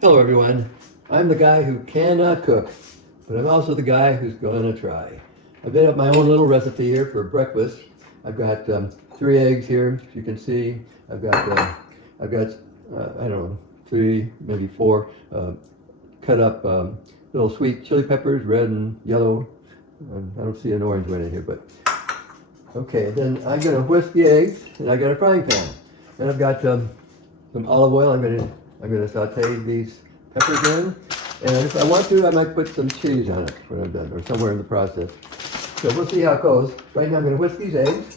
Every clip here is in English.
Hello everyone. I'm the guy who cannot cook, but I'm also the guy who's going to try. I've made up my own little recipe here for breakfast. I've got 3 eggs here, as you can see. I've got I don't know, 3, maybe 4 cut up little sweet chili peppers, red and yellow. I don't see an orange one in here, but okay. Then I'm going to whisk the eggs, and I got a frying pan, and I've got some olive oil. I'm going to saute these peppers in, and if I want to, I might put some cheese on it when I'm done, or somewhere in the process. So we'll see how it goes. Right now I'm going to whisk these eggs.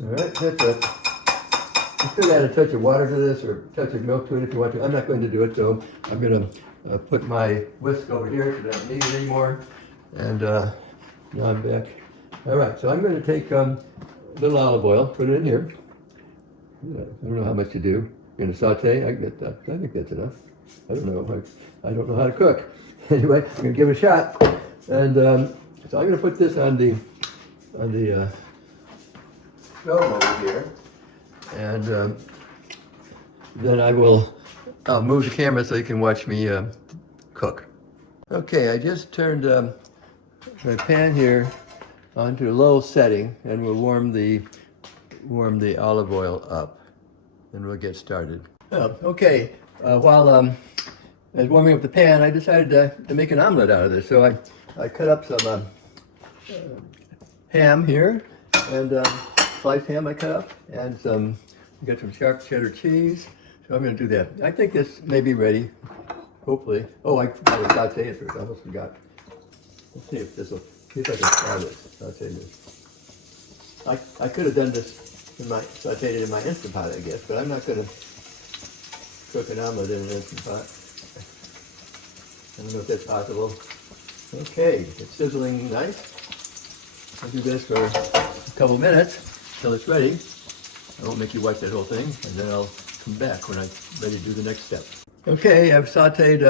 All right, that's it. You could add a touch of water to this or a touch of milk to it if you want to. I'm not going to do it, so I'm going to put my whisk over here because I don't need it anymore. And now I'm back. All right, so I'm going to take a little olive oil, put it in here. I don't know how much to do. I'm going to saute. I think that's enough. I don't know. I don't know how to cook. Anyway, I'm going to give it a shot. And so I'm going to put this on the stove over here. And then I'll move the camera so you can watch me cook. Okay, I just turned my pan here onto a low setting, and we'll warm the olive oil up, and we'll get started. Okay, while I was warming up the pan, I decided to make an omelet out of this. So I cut up some ham here, and sliced ham I cut up, and got some sharp cheddar cheese. So I'm going to do that. I think this may be ready, hopefully. Oh, I gotta saute it first. I almost forgot. Let's see if this will. See if I can try this. Saute this. I could have done this sauteed it in my Instant Pot, I guess, but I'm not going to cook an omelet in an Instant Pot. I don't know if that's possible. Okay, it's sizzling nice. I'll do this for a couple minutes till it's ready. I won't make you watch that whole thing, and then I'll come back when I'm ready to do the next step. Okay, I've sauteed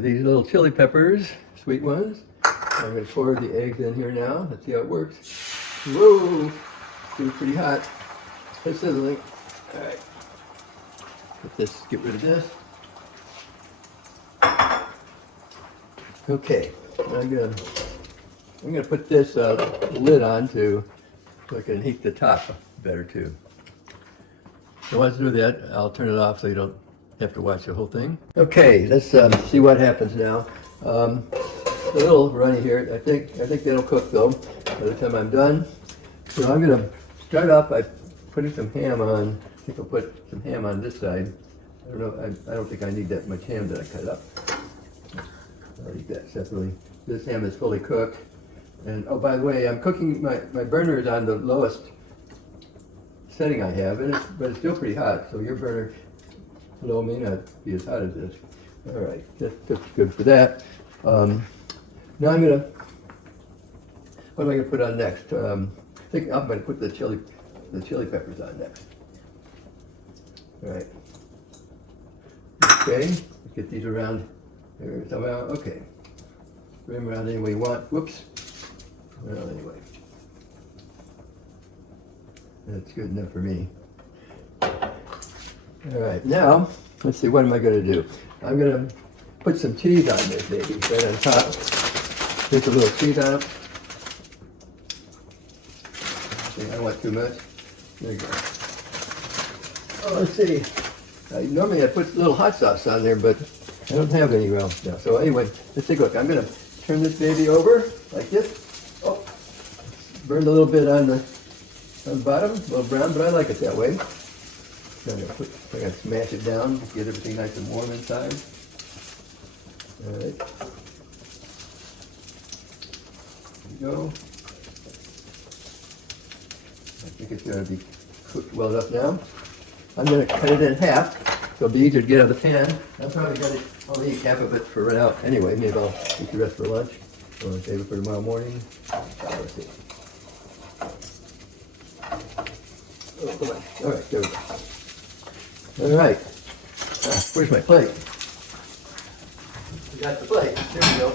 these little chili peppers, sweet ones. I'm going to pour the eggs in here now. Let's see how it works. Whoa, it's pretty hot. It's sizzling. All right, get rid of this. Okay, I'm gonna put this lid on so I can heat the top better too. So once I do that, I'll turn it off so you don't have to watch the whole thing. Okay, let's see what happens now. A little runny here. I think that'll cook though by the time I'm done. So I'm gonna start off by putting some ham on. I think I'll put some ham on this side. I don't know. I don't think I need that much ham that I cut up. I'll eat that separately. This ham is fully cooked. And oh, by the way, I'm cooking, my burner is on the lowest setting I have, but it's still pretty hot, so your burner low may not be as hot as this. All right, that's good for that. Now what am I going to put on next? I think I'm going to put the chili peppers on next. All right. Okay, let's get these around here somehow. Okay. Bring them around any way you want. Whoops. Well, anyway. That's good enough for me. All right, now, let's see, what am I going to do? I'm going to put some cheese on this, maybe, right on top. Take a little cheese on it. Okay, I don't want too much. There you go. Oh, let's see. Normally I put a little hot sauce on there, but I don't have any now. So anyway, let's take a look. I'm going to turn this baby over like this. Oh, burned a little bit on the bottom, a little brown, but I like it that way. I'm going to smash it down, get everything nice and warm inside. All right. There you go. I think it's going to be cooked well enough now. I'm going to cut it in half, so it'll be easier to get out of the pan. I'll probably eat half of it for right now anyway. Maybe I'll eat the rest for lunch, or save it for tomorrow morning. Let's see. Oh, come on. All right, there we go. All right. Where's my plate? We got the plate. There we go.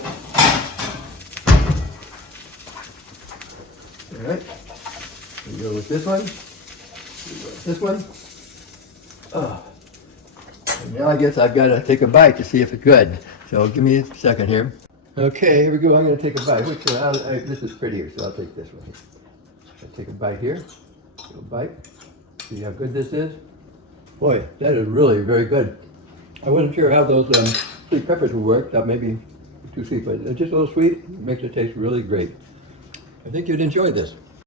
All right. We go with this one. We go with this one. Oh. And now I guess I've got to take a bite to see if it's good. So give me a second here. Okay, here we go. I'm going to take a bite. This is prettier, so I'll take this one. I'll take a bite here. A bite. See how good this is? Boy, that is really very good. I wasn't sure how those sweet peppers would work. Thought maybe too sweet, but just a little sweet. It makes it taste really great. I think you'd enjoy this.